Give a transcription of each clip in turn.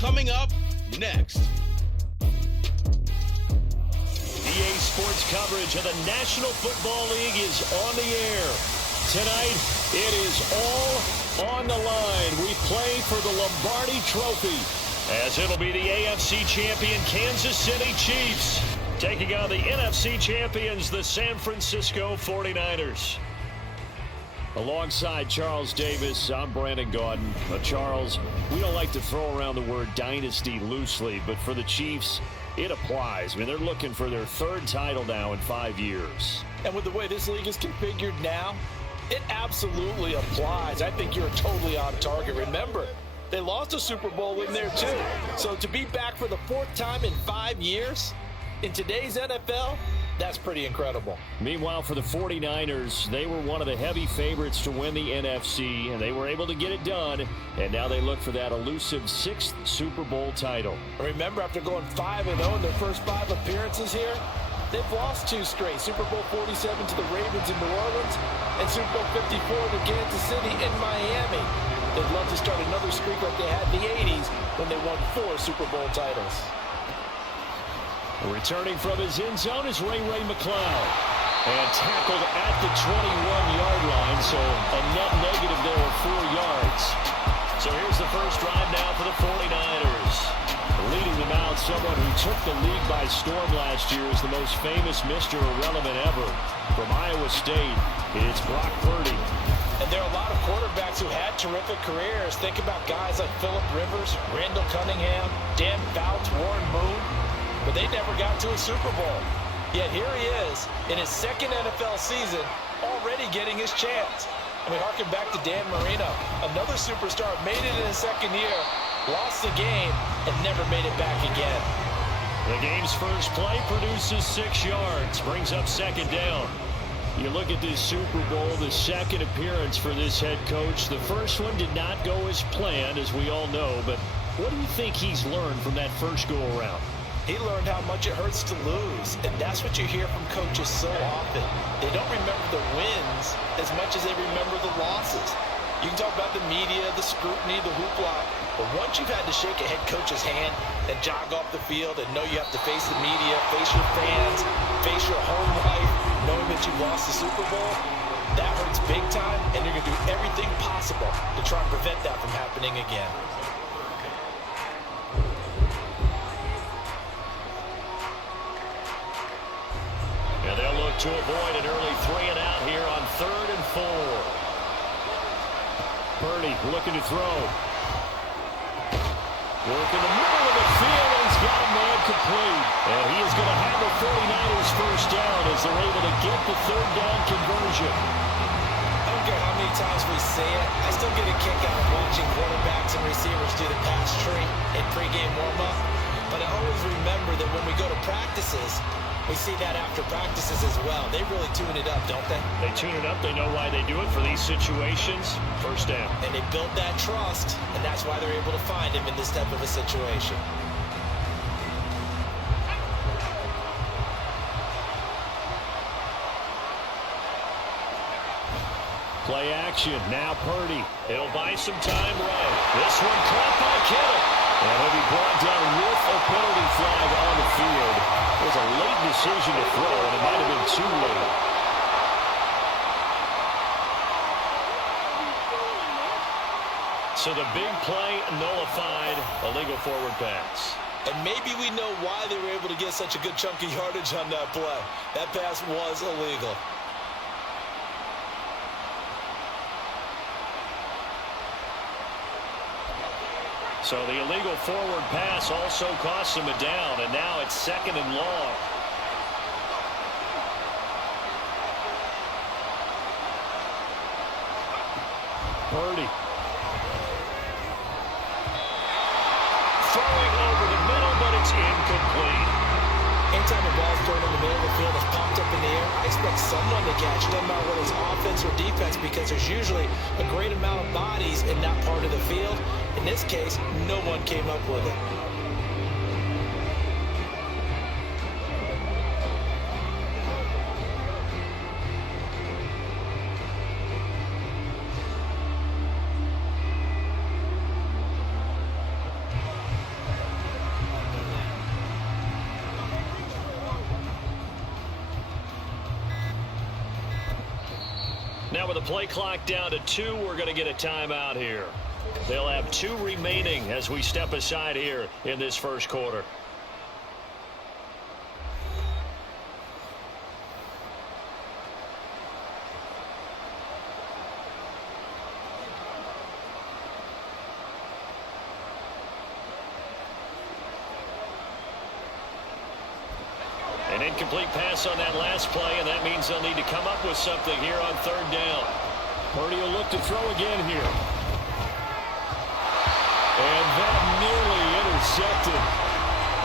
Coming up next. EA Sports coverage of the National Football League is on the air. Tonight, it is all on the line. We play for the Lombardi Trophy, as it'll be the AFC champion Kansas City Chiefs taking on the NFC champions, the San Francisco 49ers. Alongside Charles Davis, I'm Brandon Gaudin. Charles, we don't like to throw around the word dynasty loosely, but for the Chiefs, it applies. I mean, they're looking for their third title now in 5 years. And with the way this league is configured now, it absolutely applies. I think you're totally on target. Remember, they lost a Super Bowl in there too. So to be back for the fourth time in 5 years in today's NFL, that's pretty incredible. Meanwhile, for the 49ers, they were one of the heavy favorites to win the NFC, and they were able to get it done, and now they look for that elusive 6th Super Bowl title. Remember, after going 5-0 in their first 5 appearances here, they've lost 2 straight. Super Bowl 47 to the Ravens in New Orleans, and Super Bowl 54 to Kansas City and Miami. They'd love to start another streak like they had in the 80s when they won 4 Super Bowl titles. Returning from his end zone is Ray McCloud. And tackled at the 21-yard line, so a net negative there of 4 yards. So here's the first drive now for the 49ers. Leading them out, someone who took the league by storm last year is the most famous Mr. Irrelevant ever. From Iowa State, it's Brock Purdy. And there are a lot of quarterbacks who had terrific careers. Think about guys like Phillip Rivers, Randall Cunningham, Dan Fouts, Warren Moon. But they never got to a Super Bowl. Yet here he is in his second NFL season, already getting his chance. I mean, harken back to Dan Marino. Another superstar made it in his second year, lost the game, and never made it back again. The game's first play produces 6 yards, brings up second down. You look at this Super Bowl, the second appearance for this head coach. The first one did not go as planned, as we all know, but what do you think he's learned from that first go-around? He learned how much it hurts to lose, and that's what you hear from coaches so often. They don't remember the wins as much as they remember the losses. You can talk about the media, the scrutiny, the hoopla, but once you've had to shake a head coach's hand and jog off the field and know you have to face the media, face your fans, face your home life, knowing that you lost the Super Bowl, that hurts big time, and you're going to do everything possible to try and prevent that from happening again. And they'll look to avoid an early 3-and-out here on 3rd and 4. Purdy looking to throw. Work in the middle of the field, and he's got a man complete. And he is going to have the 49ers first down as they're able to get the 3rd down conversion. I don't care how many times we say it, I still get a kick out of watching quarterbacks and receivers do the pass tree in pregame warm-up. But I always remember that when we go to practices, we see that after practices as well. They really tune it up, don't they? They tune it up. They know why they do it for these situations. First down. And they build that trust, and that's why they're able to find him in this type of a situation. Play action. Now Purdy. It'll buy some time right. This one caught by Kittle. And he'll be brought down with a penalty flag on the field. It was a late decision to throw, and it might have been too late. So the big play nullified, a legal forward pass. And maybe we know why they were able to get such a good chunk of yardage on that play. That pass was illegal. So the illegal forward pass also costs him a down, and now it's 2nd and long. Purdy. Throwing over the middle, but it's incomplete. Anytime a ball's thrown in the middle of the field, it's popped up in the air, I expect someone to catch it, no matter whether it's offense or defense, because there's usually a great amount of bodies in that part of the field. In this case, no one came up with it. now with the play clock down to 2, we're going to get a timeout here. They'll have 2 remaining as we step aside here in this first quarter. An incomplete pass on that last play, and that means they'll need to come up with something here on 3rd down. Purdy will look to throw again here. And that nearly intercepted.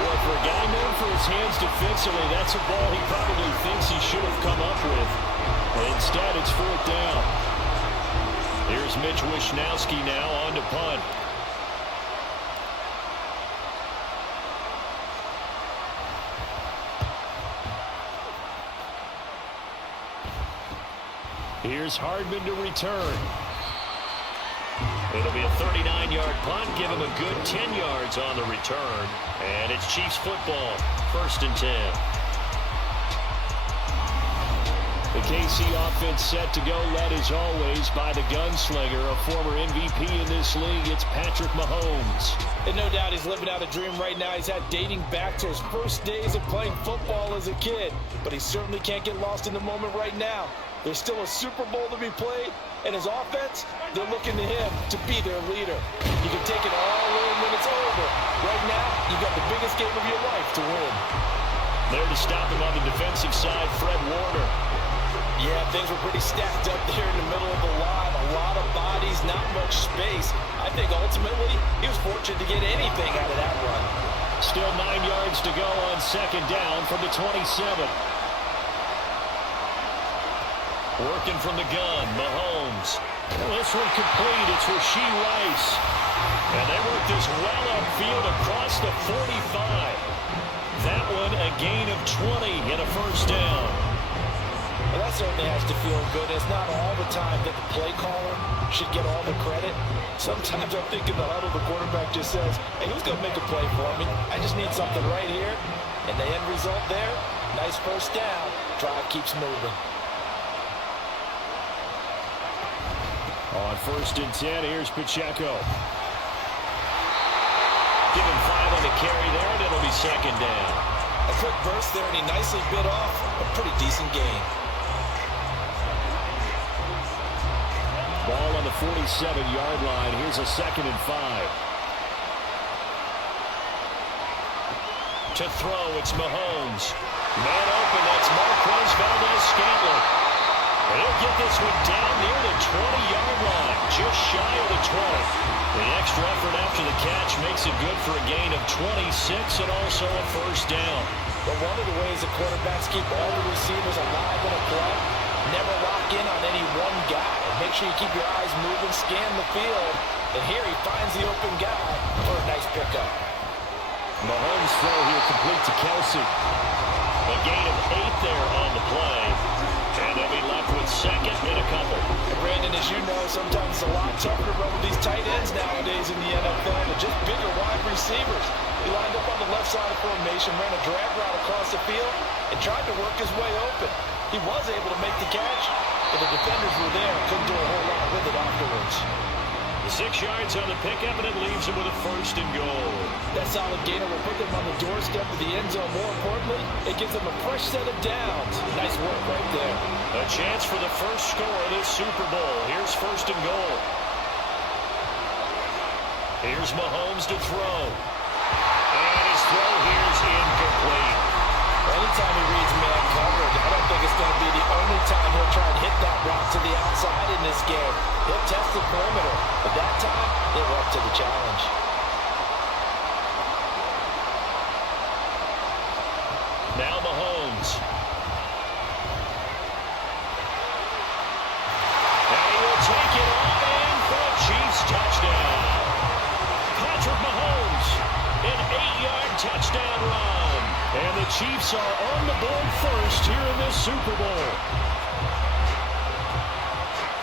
Well, for a guy known for his hands defensively, that's a ball he probably thinks he should have come up with. And instead, it's 4th down. Here's Mitch Wishnowski now on to punt. Here's Hardman to return. It'll be a 39-yard punt. Give him a good 10 yards on the return. And it's Chiefs football. 1st and 10. The KC offense set to go, led as always by the gunslinger, a former MVP in this league. It's Patrick Mahomes. And no doubt he's living out a dream right now. He's had dating back to his first days of playing football as a kid. But he certainly can't get lost in the moment right now. There's still a Super Bowl to be played, and his offense, they're looking to him to be their leader. You can take it all in when it's over. Right now, you've got the biggest game of your life to win. There to stop him on the defensive side, Fred Warner. Yeah, things were pretty stacked up there in the middle of the line. A lot of bodies, not much space. I think ultimately he was fortunate to get anything out of that run. Still 9 yards to go on 2nd down from the 27. Working from the gun, Mahomes. This one complete. It's Rashee Rice. And they work this well upfield across the 45. That one a gain of 20 and a 1st down. Well, that certainly has to feel good. It's not all the time that the play caller should get all the credit. Sometimes I think in the huddle, the quarterback just says, hey, who's going to make a play for me? I just need something right here. And the end result there, nice 1st down. Drive keeps moving. On 1st and 10, here's Pacheco. Give him 5 on the carry there, and it'll be 2nd down. A quick burst there, and he nicely bit off a pretty decent gain. Ball on the 47-yard line. Here's a 2nd and 5. To throw, it's Mahomes. Man open, that's Marquez Valdez-Scantling. He'll get this one down near the 20-yard line, just shy of the 20. The extra effort after the catch makes it good for a gain of 26 and also a 1st down. But one of the ways the quarterbacks keep all the receivers alive in a play, never lock in on any one guy. Make sure you keep your eyes moving, scan the field, and here he finds the open guy for a nice pickup. Mahomes' throw here complete to Kelsey. A gain of 8 there on the play. And they'll be left with 2nd and a couple. And Brandon, as you know, sometimes it's a lot tougher to run with these tight ends nowadays in the NFL, but just bigger wide receivers. He lined up on the left side of formation, ran a drag route across the field, and tried to work his way open. He was able to make the catch, but the defenders were there and couldn't do a whole lot with it afterwards. The 6 yards on the pickup, and it leaves him with a 1st and goal. That solid gainer will put them on the doorstep of the end zone. More importantly, it gives them a fresh set of downs. Nice work right there. A chance for the first score of this Super Bowl. Here's 1st and goal. Here's Mahomes to throw. And his throw here's incomplete. Anytime he reads man coverage, I don't think it's going to be the only time he'll try and hit that route to the outside in this game. He'll test the perimeter, but that time, they were up to the challenge. Now Mahomes. And he will take it on in for a Chiefs touchdown. Patrick Mahomes, an 8-yard touchdown run. And the Chiefs are on the board first here in this Super Bowl.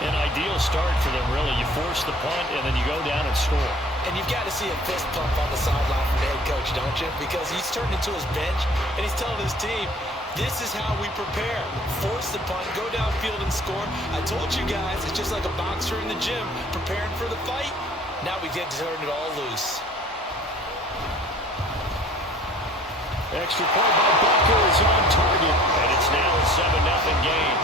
An ideal start for them, really. You force the punt, and then you go down and score. And you've got to see a fist pump on the sideline from the head coach, don't you? Because he's turned into his bench, and he's telling his team, This is how we prepare. Force the punt, go downfield and score. I told you guys, it's just like a boxer in the gym preparing for the fight. Now we get to turn it all loose. Extra point by Bucker is on target, and it's now a 7-0 game.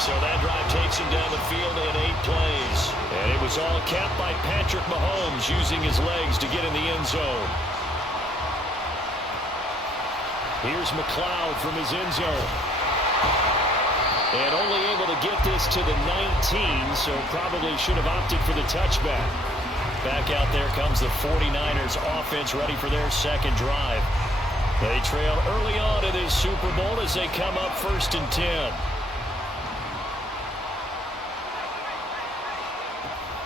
So that drive takes him down the field in 8 plays. And it was all capped by Patrick Mahomes using his legs to get in the end zone. Here's McLeod from his end zone. And only able to get this to the 19, so probably should have opted for the touchback. Back out there comes the 49ers offense ready for their second drive. They trail early on in this Super Bowl as they come up 1st and 10.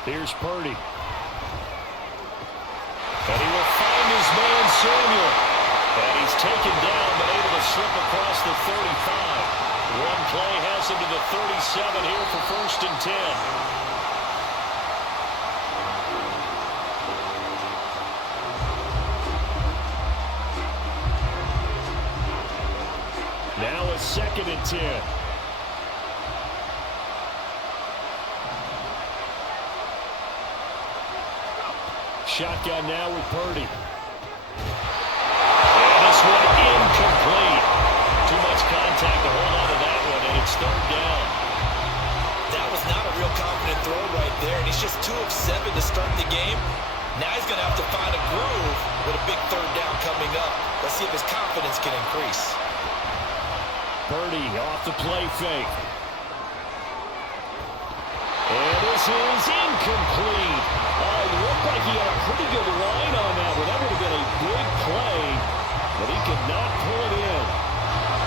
Here's Purdy. And he will find his man Samuel. And he's taken down but able to slip across the 35. One play has him to the 37 here for 1st and 10. Now a 2nd and 10. Shotgun now with Purdy. And this one incomplete. Too much contact to hold on to that one, and it's 3rd down. That was not a real confident throw right there, and he's just 2 of 7 to start the game. Now he's going to have to find a groove with a big 3rd down coming up. Let's see if his confidence can increase. Purdy off the play fake. And this is incomplete. It looked like he had a pretty good line on that one. That would have been a big play, but he could not pull it in.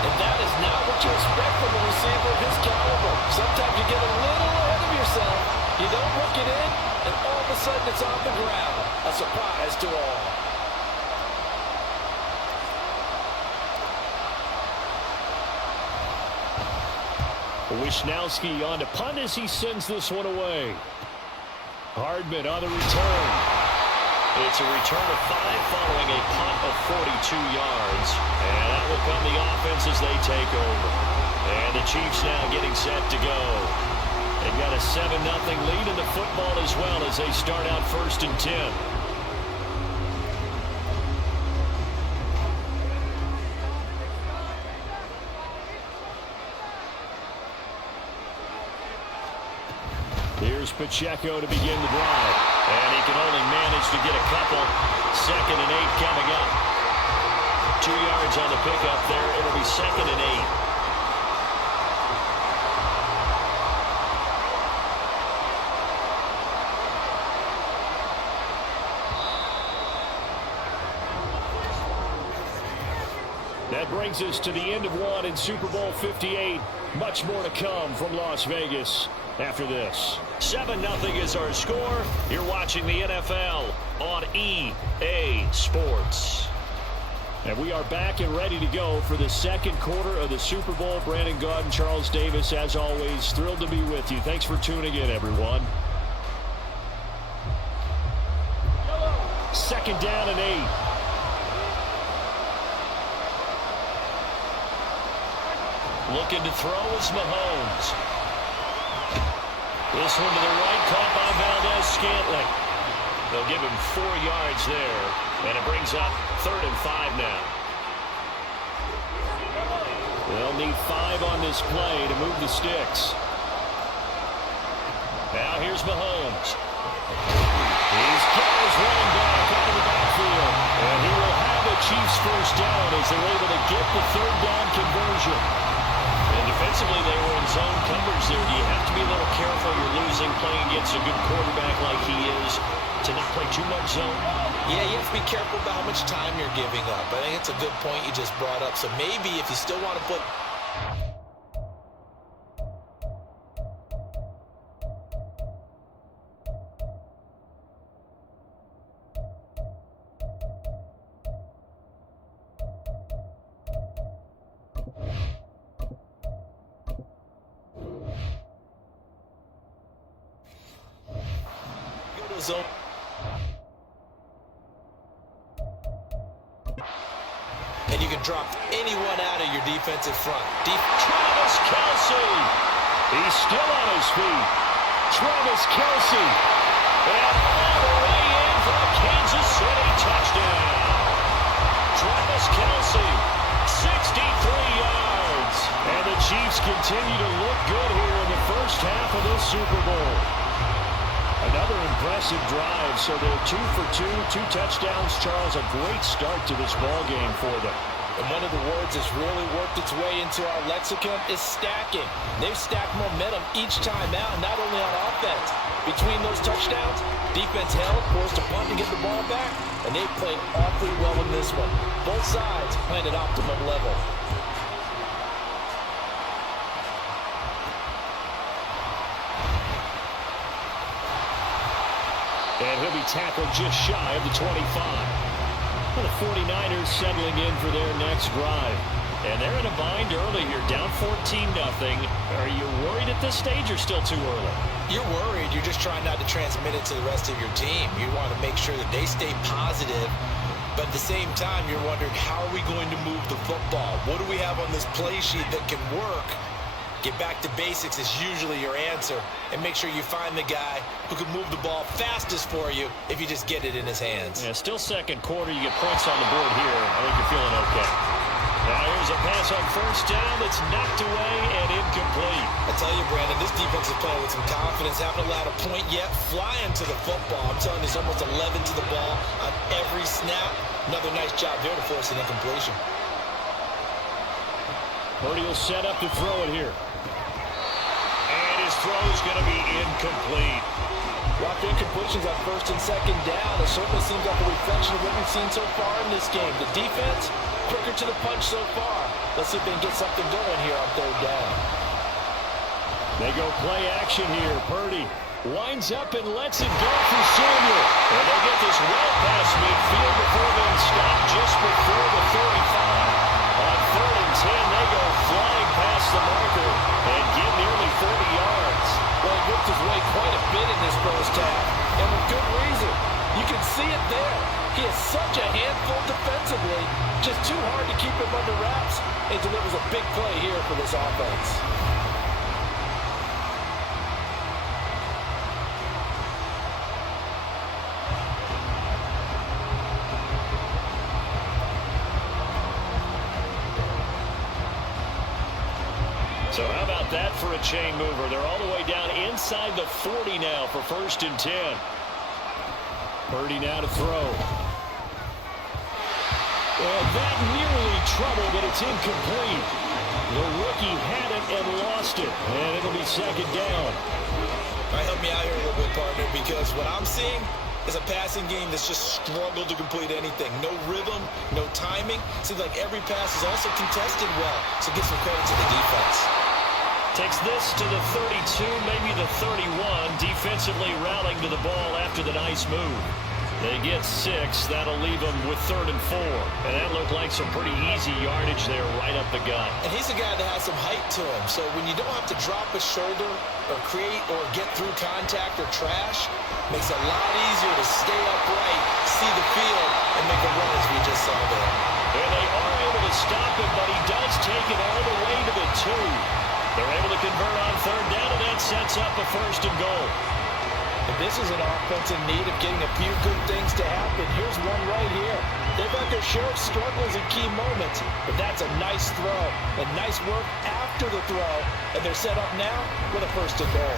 And that is not what you expect from a receiver of his caliber. Sometimes you get a little ahead of yourself. You don't look it in, and all of a sudden it's on the ground. A surprise to all. Wishnowski on to punt as he sends this one away. Hardman on the return. It's a return of 5 following a punt of 42 yards. And that will come the offense as they take over. And the Chiefs now getting set to go. They've got a 7-0 lead in the football as well as they start out 1st and 10. Here's Pacheco to begin the drive. And he can only manage to get a couple. 2nd and 8 coming up. 2 yards on the pickup there. It'll be 2nd and 8. That brings us to the end of one in Super Bowl 58. Much more to come from Las Vegas after this. 7-0 is our score. You're watching the NFL on EA Sports. And we are back and ready to go for the second quarter of the Super Bowl. Brandon Gaudin, Charles Davis, as always, thrilled to be with you. Thanks for tuning in, everyone. 2nd down and 8. Looking to throw is Mahomes. This one to the right, caught by Valdez-Scantling. They'll give him 4 yards there, and it brings up 3rd and 5 now. They'll need 5 on this play to move the sticks. Now here's Mahomes. He's got his running back out of the backfield, and he will have a Chiefs 1st down as they're able to get the 3rd down conversion. And defensively, they were in zone coverage there. Do you have to be a little careful? You're losing, playing against a good quarterback like he is, to not play too much zone? Yeah, you have to be careful about how much time you're giving up. I think it's a good point you just brought up. So maybe if you still want to put... zone. And you can drop anyone out of your defensive front. Travis Kelce. He's still on his feet. Travis Kelce. And all the way in for a Kansas City touchdown. Travis Kelce, 63 yards. And the Chiefs continue to look good here in the first half of this Super Bowl. Another impressive drive, so they're 2 for 2, 2 touchdowns. Charles, a great start to this ball game for them. And one of the words that's really worked its way into our lexicon is stacking. They've stacked momentum each time out, not only on offense. Between those touchdowns, defense held, forced a punt to get the ball back, and they played awfully well in this one. Both sides playing at optimum level. And he'll be tackled just shy of the 25. Well, the 49ers settling in for their next drive. And they're in a bind early here, down 14-0. Are you worried at this stage or still too early? You're worried. You're just trying not to transmit it to the rest of your team. You want to make sure that they stay positive. But at the same time, you're wondering, how are we going to move the football? What do we have on this play sheet that can work? Get back to basics is usually your answer. And make sure you find the guy who can move the ball fastest for you if you just get it in his hands. Yeah, still second quarter. You get points on the board here. I think you're feeling okay. Now here's a pass on first down that's knocked away and incomplete. I tell you, Brandon, this defense is playing with some confidence. Haven't allowed a point yet. Flying to the football. I'm telling you, there's almost 11 to the ball on every snap. Another nice job there to force an incompletion. Purdy will set up to throw it here. And his throw is going to be incomplete. Dropped incompletions on first and second down. It certainly seems like a reflection of what we've seen so far in this game. The defense, quicker to the punch so far. Let's see if they can get something going here on third down. They go play action here. Purdy winds up and lets it go for Samuel. And they get this well past midfield before being stopped just before the 35. On third and 10, they go flying past the marker and get nearly 40 yards. Well, he worked his way quite a bit in this first half, and with good reason. You can see it there. He is such a handful defensively, just too hard to keep him under wraps, and delivers a big play here for this offense. So how about that for a chain mover? They're all the way down inside the 40 now for first and 10. Purdy now to throw. And that nearly trouble, but it's incomplete. The rookie had it and lost it. And it'll be second down. All right, help me out here a little bit, partner, because what I'm seeing is a passing game that's just struggled to complete anything. No rhythm, no timing. Seems like every pass is also contested well. So give some credit to the defense. Takes this to the 32, maybe the 31. Defensively rallying to the ball after the nice move. They get 6. That'll leave them with 3rd and 4. And that looked like some pretty easy yardage there right up the gut. And he's a guy that has some height to him. So when you don't have to drop a shoulder or create or get through contact or trash, makes it a lot easier to stay upright, see the field, and make a run as we just saw there. And they are able to stop him, but he does take it all the way to the 2. They're able to convert on third down, and that sets up a 1st and goal. And this is an offense in need of getting a few good things to happen. Here's one right here. They've got their share of struggles in key moments, but that's a nice throw and nice work after the throw. And they're set up now with a 1st and goal.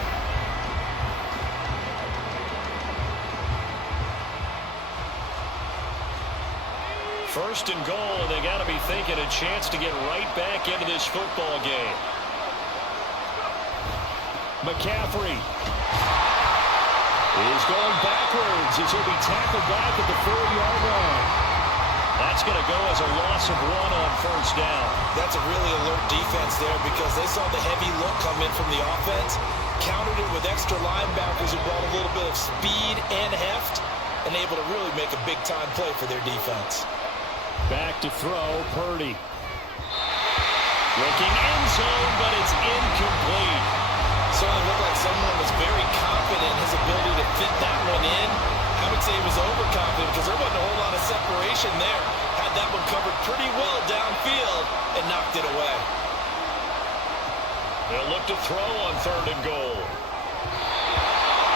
First and goal, and they got to be thinking a chance to get right back into this football game. McCaffrey is going backwards as he'll be tackled back at the 4-yard line. That's going to go as a loss of 1 on first down. That's a really alert defense there because they saw the heavy look come in from the offense, countered it with extra linebackers who brought a little bit of speed and heft, and able to really make a big-time play for their defense. Back to throw, Purdy. Looking end zone, but it's incomplete. Certainly looked like someone was very confident in his ability to fit that one in. I would say he was overconfident because there wasn't a whole lot of separation there. Had that one covered pretty well downfield and knocked it away. They'll look to throw on 3rd and goal.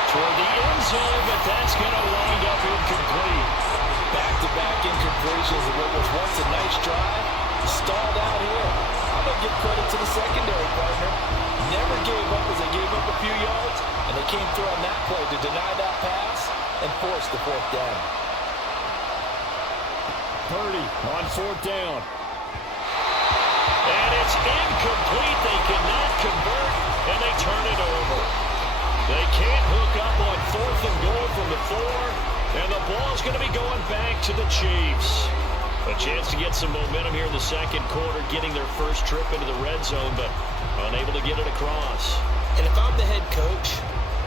Toward the end zone, but that's going to wind up incomplete. Back-to-back incompletions of what was once a nice drive. Stalled out here. I'm going to give credit to the secondary partner. Never gave up as they gave up a few yards, and they came through on that play to deny that pass and force the 4th down. Purdy on 4th down. And it's incomplete. They cannot convert, and they turn it over. They can't hook up on 4th and goal from the 4, and the ball's going to be going back to the Chiefs. A chance to get some momentum here in the 2nd quarter, getting their first trip into the red zone, but unable to get it across. And if I'm the head coach,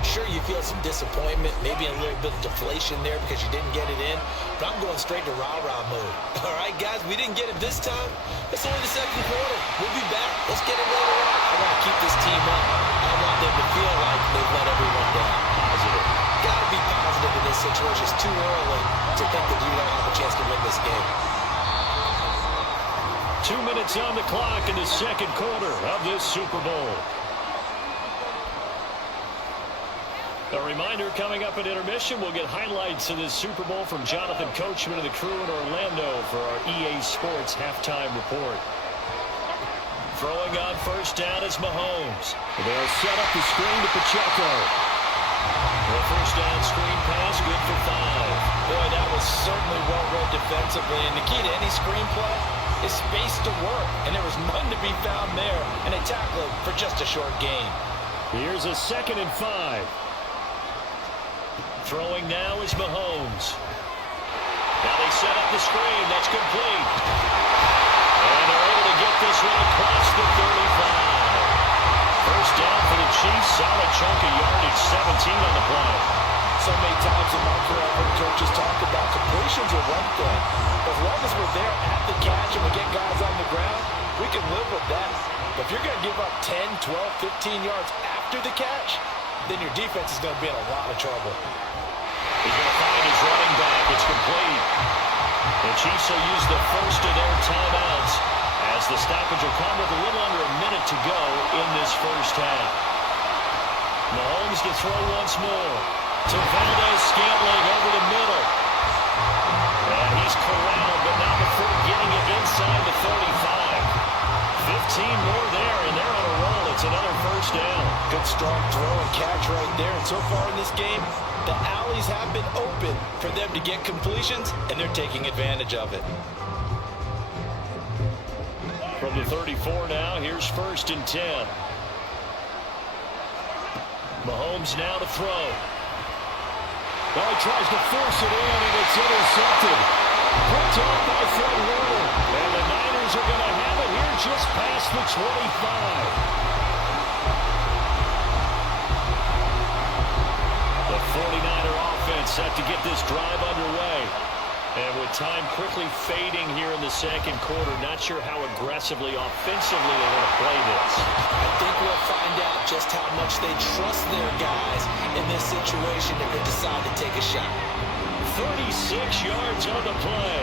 sure, you feel some disappointment, maybe a little bit of deflation there because you didn't get it in, but I'm going straight to rah-rah mode. All right, guys, we didn't get it this time. It's only the 2nd quarter. We'll be back. Let's get it later on. I want to keep this team up. I want them to feel like they've let everyone down. Positive. Got to be positive in this situation. It's too early to think that you don't have a chance to win this game. 2 minutes on the clock in the 2nd quarter of this Super Bowl. A reminder, coming up at intermission, we'll get highlights of this Super Bowl from Jonathan Coachman and the crew in Orlando for our EA Sports halftime report. Throwing on 1st down is Mahomes. They'll set up the screen to Pacheco. The 1st down screen pass, good for 5. Boy, that was certainly well read defensively, and the key to any screenplay is space to work, and there was none to be found there, and they tackle it for just a short gain. Here's a 2nd and 5. Throwing now is Mahomes. Now they set up the screen. That's complete. And they're able to get this one across the 35. 1st down for the Chiefs. Solid chunk of yardage. 17 on the play. So many times in my career, I've heard coaches talk about completions are one thing. As long as we're there at the catch and we get guys on the ground, we can live with that. But if you're going to give up 10, 12, 15 yards after the catch, then your defense is going to be in a lot of trouble. He's going to find his running back. It's complete. The Chiefs will use the first of their timeouts as the stoppage will come with a little under a minute to go in this 1st half. Mahomes to throw once more to Valdez-Scantling over the middle. And he's corralled, but not before getting it inside the 35. 15 more there, and they're on a roll. It's another 1st down. Good strong throw and catch right there. And so far in this game, the alleys have been open for them to get completions, and they're taking advantage of it. From the 34 now, here's 1st and 10. Mahomes now to throw. Well, he tries to force it in, and it's intercepted. Picked off by Fred Warner. And the Niners are going to have it here just past the 25. The 49er offense set to get this drive underway. And with time quickly fading here in the 2nd quarter, not sure how aggressively, offensively they want to play this. I think we'll find out just how much they trust their guys in this situation if they decide to take a shot. 36 yards on the play.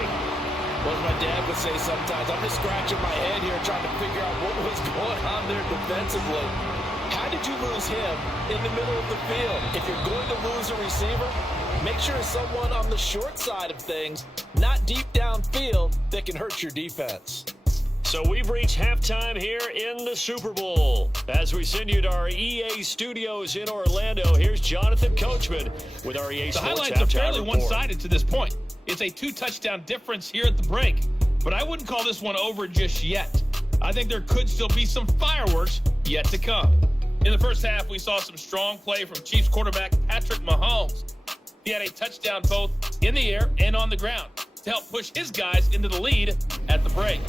What my dad would say sometimes, I'm just scratching my head here trying to figure out what was going on there defensively. How did you lose him in the middle of the field? If you're going to lose a receiver, make sure it's someone on the short side of things, not deep downfield, that can hurt your defense. So we've reached halftime here in the Super Bowl. As we send you to our EA studios in Orlando, here's Jonathan Coachman with our EA Sports halftime report. The highlights are fairly one-sided to this point. It's a 2-touchdown difference here at the break, but I wouldn't call this one over just yet. I think there could still be some fireworks yet to come. In the 1st half, we saw some strong play from Chiefs quarterback Patrick Mahomes. He had a touchdown both in the air and on the ground to help push his guys into the lead at the break.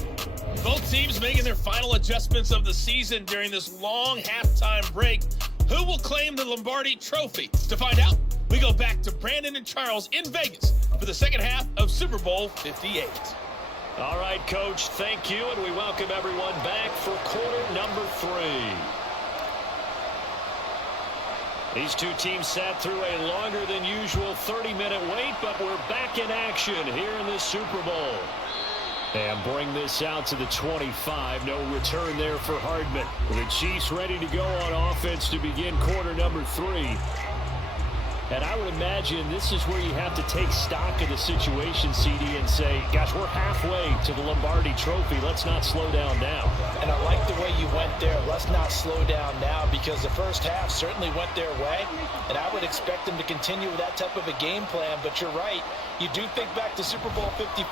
Both teams making their final adjustments of the season during this long halftime break. Who will claim the Lombardi Trophy? To find out, we go back to Brandon and Charles in Vegas for the 2nd half of Super Bowl 58. All right, Coach, thank you, and we welcome everyone back for quarter number 3. These two teams sat through a longer than usual 30-minute wait, but we're back in action here in this Super Bowl. And bring this out to the 25. No return there for Hardman. The Chiefs ready to go on offense to begin quarter number 3. And I would imagine this is where you have to take stock of the situation, CD, and say, gosh, we're halfway to the Lombardi Trophy. Let's not slow down now. And I like the way you went there. Let's not slow down now, because the first half certainly went their way. And I would expect them to continue with that type of a game plan. But you're right. You do think back to Super Bowl 54.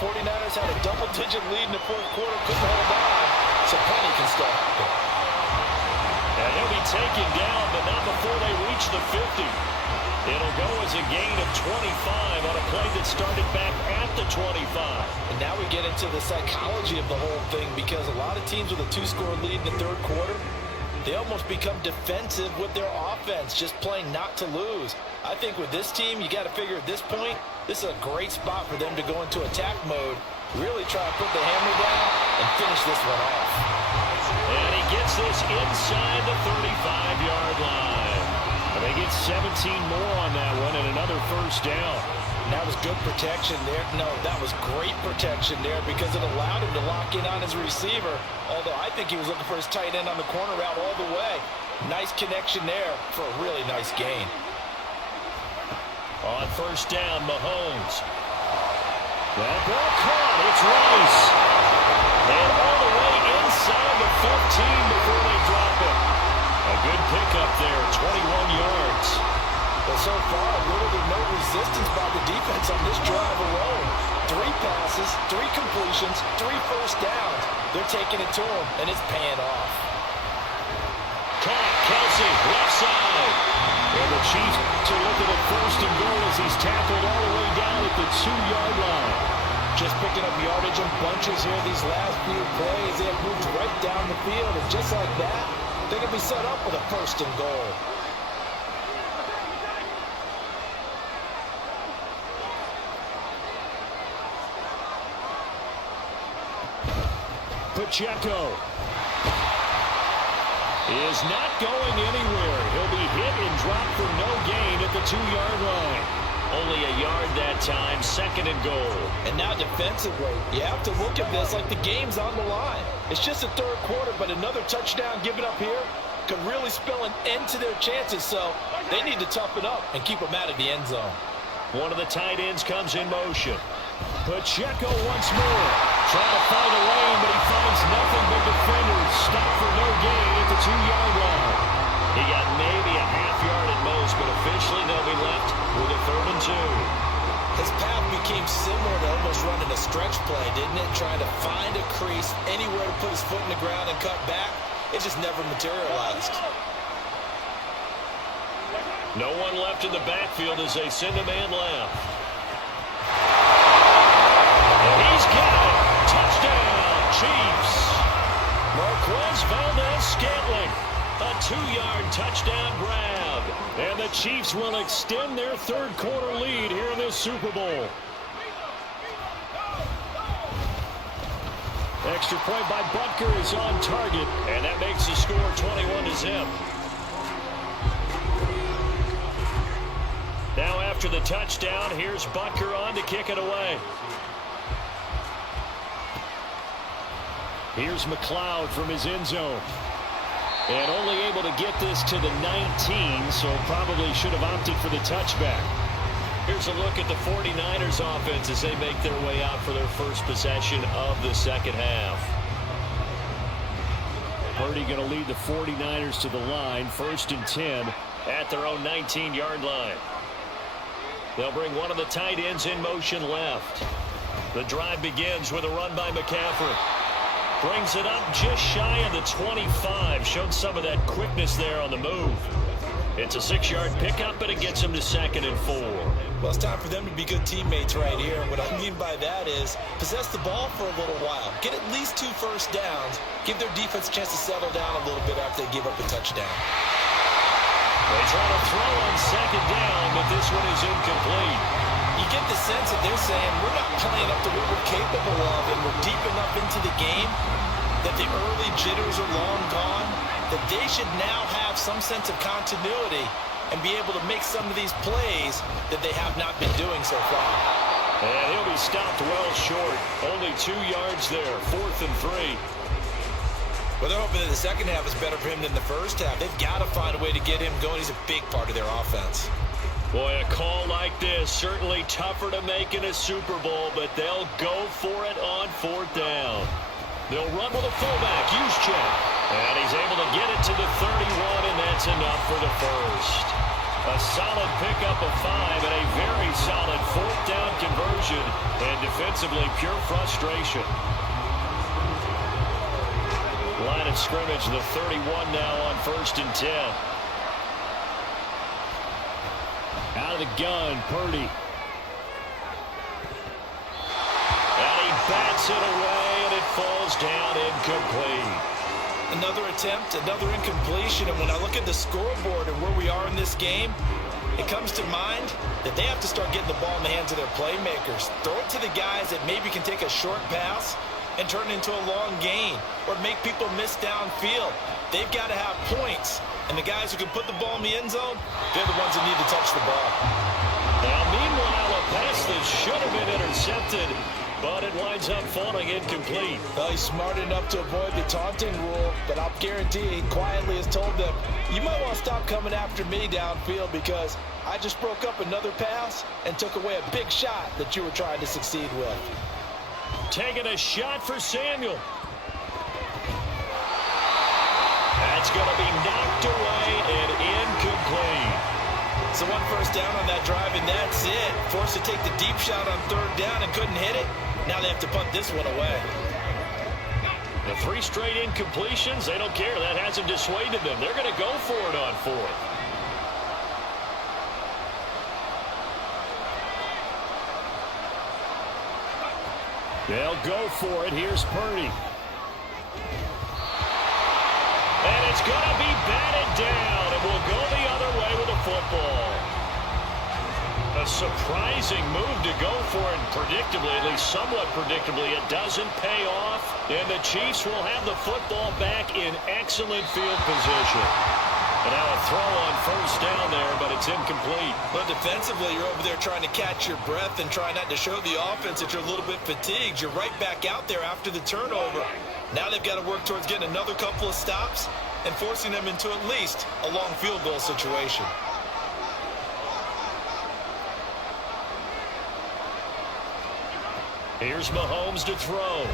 49ers had a double-digit lead in the fourth quarter, couldn't hold on. So plenty can still happen. And he'll be taken down, but not before they reach the 50. It'll go as a gain of 25 on a play that started back at the 25. And now we get into the psychology of the whole thing, because a lot of teams with a 2-score lead in the third quarter, they almost become defensive with their offense, just playing not to lose. I think with this team, you got to figure at this point, this is a great spot for them to go into attack mode, really try to put the hammer down and finish this one off. And he gets this inside the 35-yard line. And they get 17 more on that one and another first down. And that was good protection there. No, that was great protection there, because it allowed him to lock in on his receiver, although I think he was looking for his tight end on the corner route all the way. Nice connection there for a really nice gain. On first down, Mahomes. That ball caught. It's Rice. And all the way inside the 15 before they drop it. A good pickup there, 21 yards. But so far, little to no resistance by the defense on this drive alone. 3 passes, 3 completions, 3 first downs. They're taking it to him, and it's paying off. Caught, Kelsey, left side. And the Chiefs are looking at first and goal as he's tackled all the way down at the 2-yard line. Just picking up yardage in bunches here these last few plays. They have moved right down the field, and just like that, they're going to be set up with a first and goal. Pacheco is not going anywhere. He'll be hit and dropped for no gain at the 2-yard line. Only a yard that time, second and goal. And now defensively, you have to look at this like the game's on the line. It's just a third quarter, but another touchdown given up here could really spell an end to their chances, so they need to toughen up and keep them out of the end zone. One of the tight ends comes in motion. Pacheco once more. Trying to find a lane, but he finds nothing but defenders. Stop for no gain at the 2-yard line. He got maybe a half yard at most, but officially they'll be left with a 3rd and 2. His path became similar to almost running a stretch play, didn't it? Trying to find a crease, anywhere to put his foot in the ground and cut back. It just never materialized. No one left in the backfield as they send a man left. And he's got it. Touchdown, Chiefs. Marquez Valdez-Scantling. A 2-yard touchdown grab. And the Chiefs will extend their third quarter lead here in this Super Bowl. Extra point by Butker is on target. And that makes the score 21-0. Now after the touchdown, here's Butker on to kick it away. Here's McLeod from his end zone. And only able to get this to the 19, so probably should have opted for the touchback. Here's a look at the 49ers offense as they make their way out for their first possession of the second half. Purdy going to lead the 49ers to the line, 1st and 10 at their own 19-yard line. They'll bring one of the tight ends in motion left. The drive begins with a run by McCaffrey. Brings it up just shy of the 25. Showed some of that quickness there on the move. It's a 6-yard pickup, but it gets him to 2nd and 4. Well, it's time for them to be good teammates right here. And what I mean by that is possess the ball for a little while. Get at least 2 first downs. Give their defense a chance to settle down a little bit after they give up a touchdown. They try to throw on 2nd down, but this one is incomplete. You get the sense that they're saying we're not playing up to what we're capable of, and we're deep enough into the game that the early jitters are long gone, that they should now have some sense of continuity and be able to make some of these plays that they have not been doing so far. And he'll be stopped well short. Only 2 yards there. 4th and 3. Well, they're hoping that the second half is better for him than the first half. They've got to find a way to get him going. He's a big part of their offense. Boy, a call like this, certainly tougher to make in a Super Bowl, but they'll go for it on 4th down. They'll run with a fullback, Juszczyk. And he's able to get it to the 31, and that's enough for the first. A solid pickup of 5 and a very solid 4th down conversion, and defensively pure frustration. Line of scrimmage, the 31 now on 1st and 10. Out of the gun, Purdy. And he bats it away, and it falls down incomplete. Another attempt, another incompletion, and when I look at the scoreboard and where we are in this game, it comes to mind that they have to start getting the ball in the hands of their playmakers. Throw it to the guys that maybe can take a short pass and turn it into a long gain or make people miss downfield. They've got to have points, and the guys who can put the ball in the end zone, they're the ones that need to touch the ball. Now, meanwhile, a pass that should have been intercepted, but it winds up falling incomplete. Well, he's smart enough to avoid the taunting rule, but I'll guarantee he quietly has told them, you might want to stop coming after me downfield because I just broke up another pass and took away a big shot that you were trying to succeed with. Taking a shot for Samuel. That's going to be knocked away and incomplete. So 1 first down on that drive, and that's it. Forced to take the deep shot on 3rd down and couldn't hit it. Now they have to punt this one away. The 3 straight incompletions, they don't care. That hasn't dissuaded them. They're going to go for it on 4th. They'll go for it. Here's Purdy. And it's going to be batted down. It will go the other way with the football. A surprising move to go for it predictably, at least somewhat predictably. It doesn't pay off, and the Chiefs will have the football back in excellent field position. And now a throw on 1st down there, but it's incomplete. But defensively, you're over there trying to catch your breath and try not to show the offense that you're a little bit fatigued. You're right back out there after the turnover. Now they've got to work towards getting another couple of stops and forcing them into at least a long field goal situation. Here's Mahomes to throw.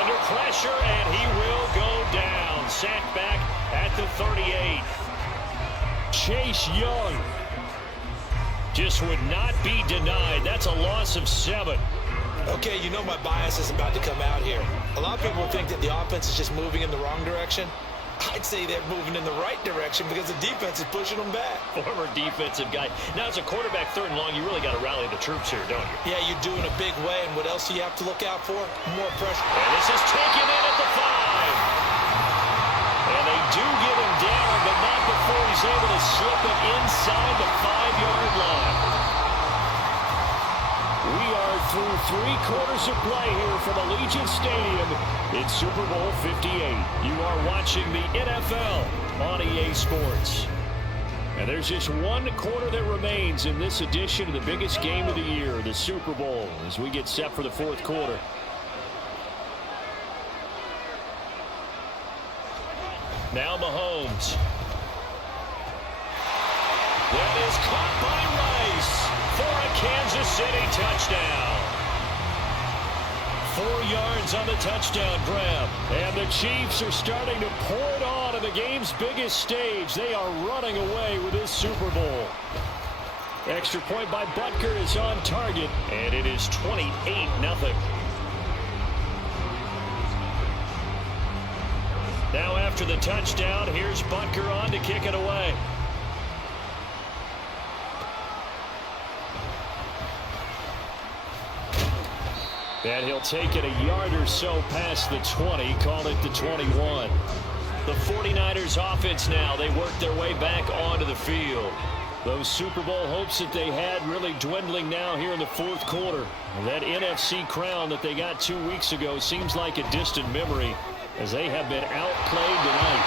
Under pressure, and he will go down. Sacked back at the 38. Chase Young just would not be denied. That's a loss of 7. Okay, you know my bias is about to come out here. A lot of people think that the offense is just moving in the wrong direction. I'd say they're moving in the right direction because the defense is pushing them back. Former defensive guy. Now, as a quarterback 3rd and long, you really got to rally the troops here, don't you? Yeah, you're doing a big way, and what else do you have to look out for? More pressure. And this is taken in at the 5. And they do get him down, but not before he's able to slip it inside the 5-yard line. We are through 3 quarters of play here from Allegiant Stadium. It's Super Bowl 58. You are watching the NFL on EA Sports. And there's just 1 quarter that remains in this edition of the biggest game of the year, the Super Bowl, as we get set for the 4th quarter. Now Mahomes. That is caught by Rice for a Kansas City touchdown. 4 yards on the touchdown grab. And the Chiefs are starting to pour it on the game's biggest stage. They are running away with this Super Bowl. Extra point by Butker is on target, and it is 28-0. Now after the touchdown, here's Butker on to kick it away. And he'll take it a yard or so past the 20, call it the 21. The 49ers offense now, they work their way back onto the field. Those Super Bowl hopes that they had really dwindling now here in the 4th quarter. That NFC crown that they got 2 weeks ago seems like a distant memory, as they have been outplayed tonight.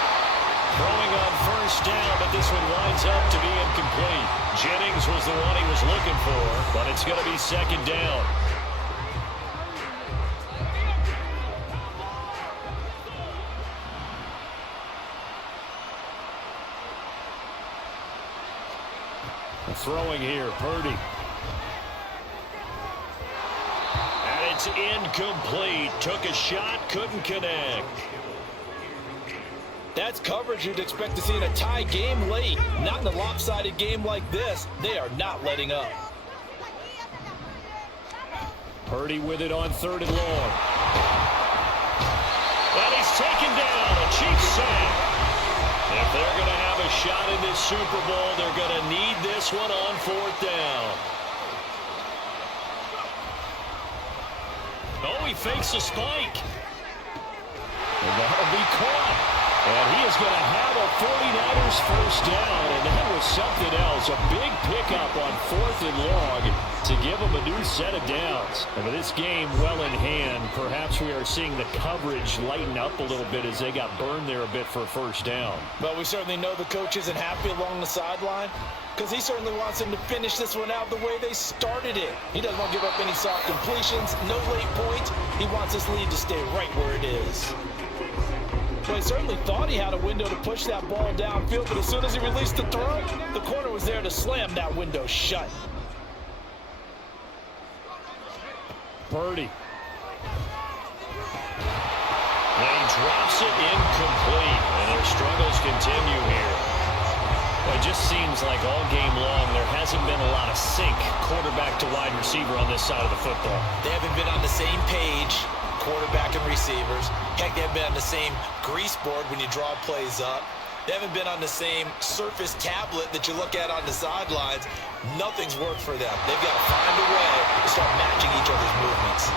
Throwing on first down, but this one winds up to be incomplete. Jennings was the one he was looking for, but it's going to be second down. Throwing here, Purdy. And it's incomplete. Took a shot, couldn't connect. That's coverage you'd expect to see in a tie game late. Not in a lopsided game like this. They are not letting up. Purdy with it on 3rd and long. And he's taken down. A cheap sack. If they're going to have a shot in this Super Bowl, they're going to need this one on 4th down. Oh, he fakes a spike. And that'll be caught. And he is going to have a 49ers first down, and that was something else. A big pickup on 4th and long to give them a new set of downs. And with this game well in hand, perhaps we are seeing the coverage lighten up a little bit as they got burned there a bit for a first down. But we certainly know the coach isn't happy along the sideline because he certainly wants them to finish this one out the way they started it. He doesn't want to give up any soft completions, no late points. He wants this lead to stay right where it is. So he certainly thought he had a window to push that ball downfield, but as soon as he released the throw, the corner was there to slam that window shut. Purdy. Lane drops it incomplete, and their struggles continue here. Well, it just seems like all game long there hasn't been a lot of sync quarterback to wide receiver on this side of the football. They haven't been on the same page, quarterback and receivers. Heck, they haven't been on the same grease board when you draw plays up. They haven't been on the same surface tablet that you look at on the sidelines. Nothing's worked for them. They've got to find a way to start matching each other's movements.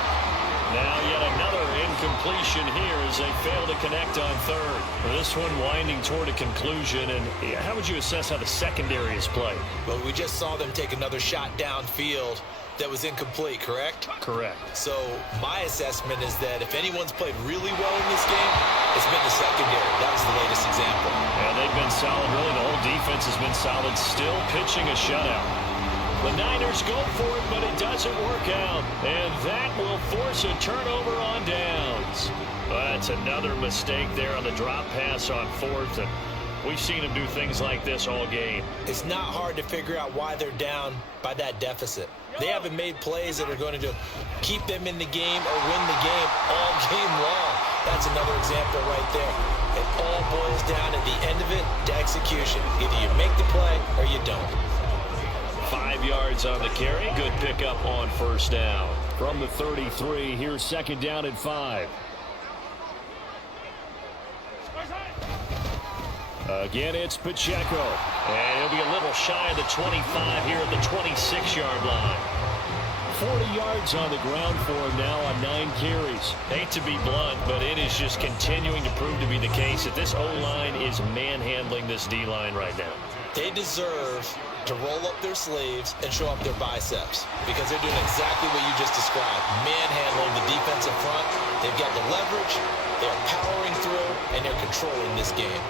Now yet another incompletion here as they fail to connect on 3rd. This one winding toward a conclusion. And how would you assess how the secondary has played? Well, we just saw them take another shot downfield that was incomplete, correct? Correct. So my assessment is that if anyone's played really well in this game, it's been the secondary. That was the latest example. Yeah, they've been solid. Really, the whole defense has been solid. Still pitching a shutout. The Niners go for it, but it doesn't work out. And that will force a turnover on downs. That's another mistake there on the drop pass on 4th. And we've seen them do things like this all game. It's not hard to figure out why they're down by that deficit. They haven't made plays that are going to keep them in the game or win the game all game long. That's another example right there. It all boils down at the end of it to execution. Either you make the play or you don't. 5 yards on the carry. Good pickup on first down. From the 33, here's second down and 5. Again, it's Pacheco. And he'll be a little shy of the 25 here at the 26-yard line. 40 yards on the ground for him now on 9 carries. Hate to be blunt, but it is just continuing to prove to be the case that this O-line is manhandling this D-line right now. They deserve to roll up their sleeves and show up their biceps because they're doing exactly what you just described, manhandling the defensive front. They've got the leverage, they're powering through, and they're controlling this game.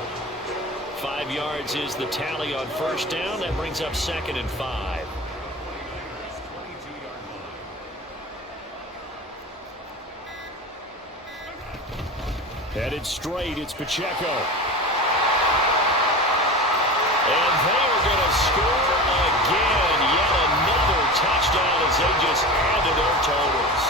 5 yards is the tally on first down. That brings up second and 5. Headed straight, it's Pacheco. And they are going to score again. Yet another touchdown as they just add to their totals.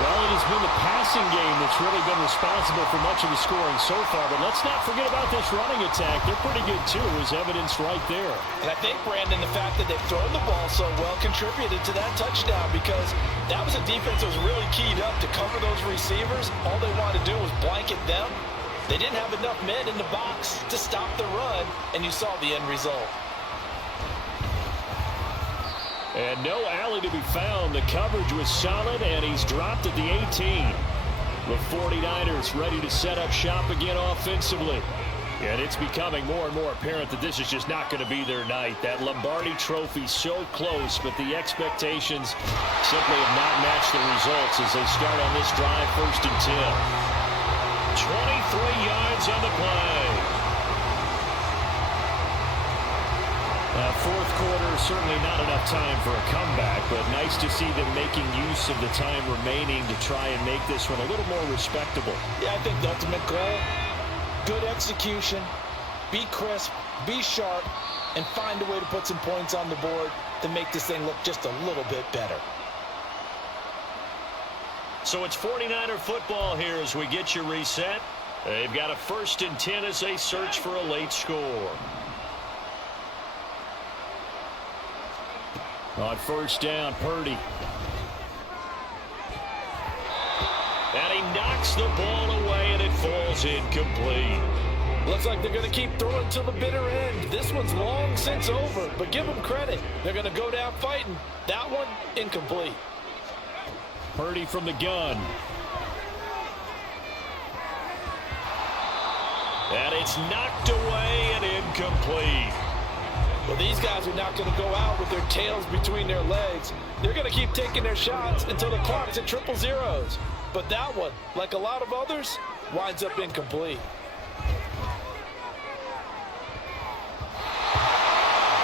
Well, it has been the passing game that's really been responsible for much of the scoring so far. But let's not forget about this running attack. They're pretty good, too, as evidenced right there. And I think, Brandon, the fact that they've thrown the ball so well contributed to that touchdown because that was a defense that was really keyed up to cover those receivers. All they wanted to do was blanket them. They didn't have enough men in the box to stop the run, and you saw the end result. And no alley to be found. The coverage was solid, and he's dropped at the 18. The 49ers ready to set up shop again offensively. And it's becoming more and more apparent that this is just not going to be their night. That Lombardi trophy so close, but the expectations simply have not matched the results as they start on this drive, 1st and 10. 23 yards on the play. Fourth quarter, certainly not enough time for a comeback, but nice to see them making use of the time remaining to try and make this one a little more respectable. Yeah, I think the ultimate goal, good execution, be crisp, be sharp, and find a way to put some points on the board to make this thing look just a little bit better. So it's 49er football here as we get you reset. They've got a 1st and 10 as they search for a late score. On 1st down, Purdy. And he knocks the ball away, and it falls incomplete. Looks like they're going to keep throwing till the bitter end. This one's long since over, but give them credit. They're going to go down fighting. That one, incomplete. Purdy from the gun. And it's knocked away and incomplete. Well, these guys are not going to go out with their tails between their legs. They're going to keep taking their shots until the clock's at triple zeros. But that one, like a lot of others, winds up incomplete.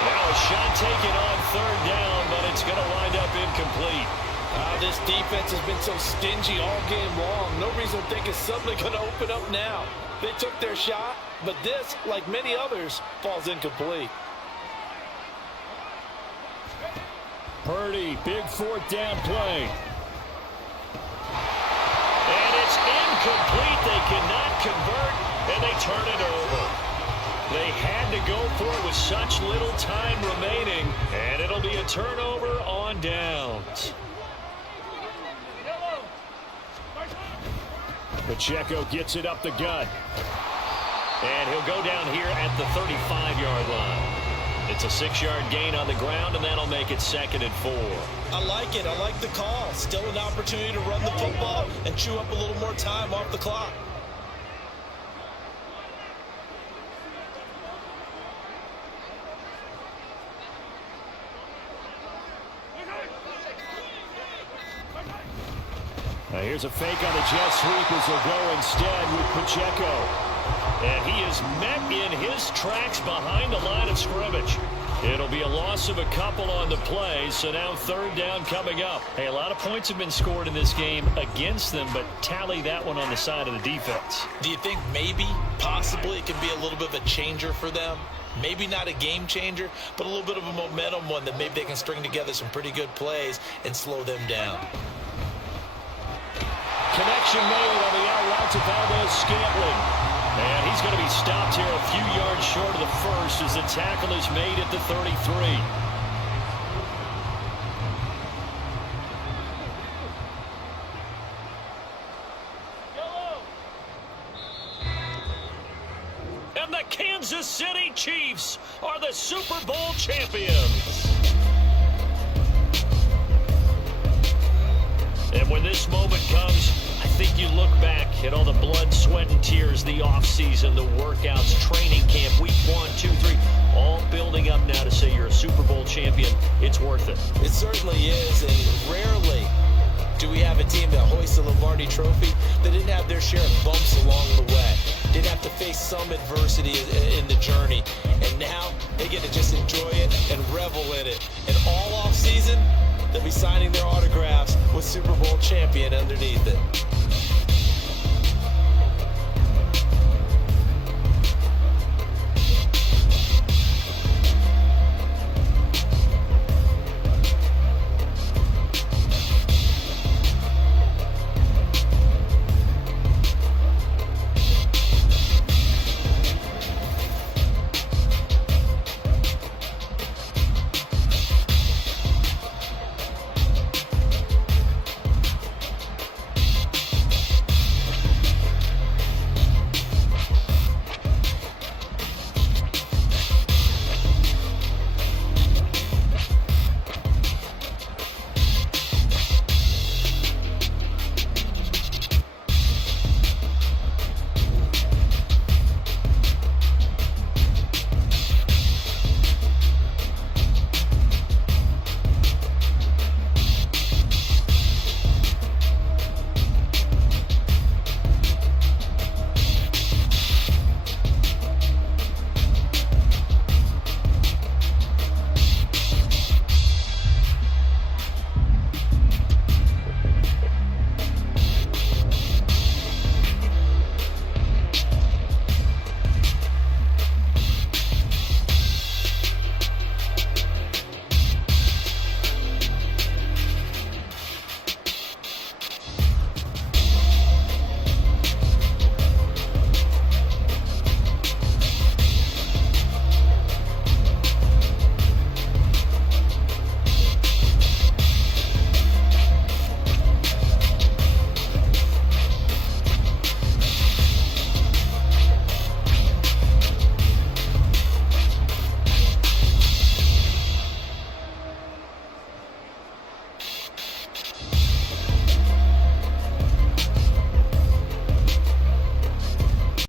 Now a shot taken on 3rd down, but it's going to wind up incomplete. This defense has been so stingy all game long. No reason to think it's suddenly going to open up now. They took their shot, but this, like many others, falls incomplete. Purdy, big 4th down play. And it's incomplete. They cannot convert, and they turn it over. They had to go for it with such little time remaining, and it'll be a turnover on downs. Pacheco gets it up the gut. And he'll go down here at the 35-yard line. It's a 6-yard gain on the ground, and that'll make it 2nd and 4. I like it. I like the call. Still an opportunity to run the football and chew up a little more time off the clock. Now here's a fake on the jet sweep as they'll go instead with Pacheco. And he is met in his tracks behind the line of scrimmage. It'll be a loss of a couple on the play, so now 3rd down coming up. Hey, a lot of points have been scored in this game against them, but tally that one on the side of the defense. Do you think maybe, possibly, it can be a little bit of a changer for them? Maybe not a game changer, but a little bit of a momentum one that maybe they can string together some pretty good plays and slow them down. Connection made on the out route to Valdez-Scantling. And he's going to be stopped here a few yards short of the 1st as the tackle is made at the 33. And the Kansas City Chiefs are the Super Bowl champions. And when this moment comes, I think you look back at all the blood, sweat, and tears, the offseason, the workouts, training camp, week 1, 2, 3, all building up now to say you're a Super Bowl champion. It's worth it. It certainly is, and rarely do we have a team that hoists the Lombardi Trophy that didn't have their share of bumps along the way, didn't have to face some adversity in the journey, and now they get to just enjoy it and revel in it. And all offseason, they'll be signing their autographs with Super Bowl champion underneath it.